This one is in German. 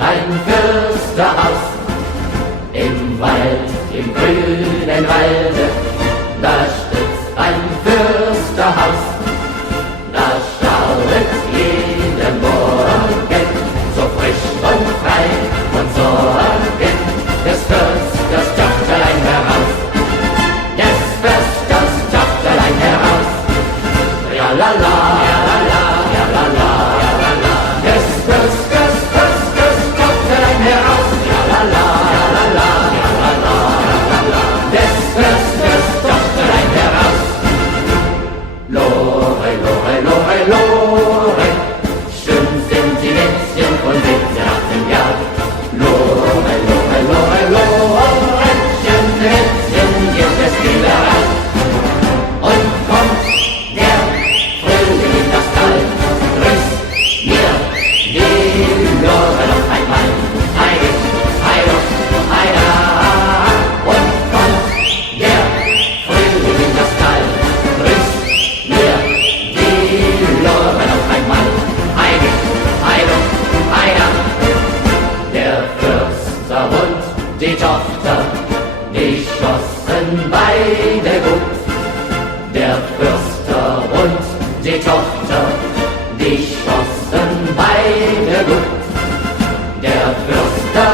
ein Fürsterhaus im Wald, im grünen Walde. Da stützt ein Fürsterhaus, da schaut jeden Morgen so frisch und frei und Sorgen des Försters Tochterlein heraus, des Försters Tochterlein heraus. Ja la la, ja la la, ja la la, ja la la, des Försters Tochterlein heraus. Ja la la, ja la la, ja la la, ja la la, des Försters Tochterlein heraus. Lore, lore, lore, lore, schön sind die Mädchen von 17, 18 Jahren. Lore, lore, lore, lore, schöne Mädchen gibt es überall. Und kommt der Frühling in das Tal, grüßt mir die Lore noch einmal. Heide, heide, heide. Und kommt der Frühling in das Tal, grüßt mir die Lore noch einmal. Heide, heide, heide. Der Förster und die Tochter, die schossen beide gut. Der Förster und die Tochter, die schossen beide gut. Der Förster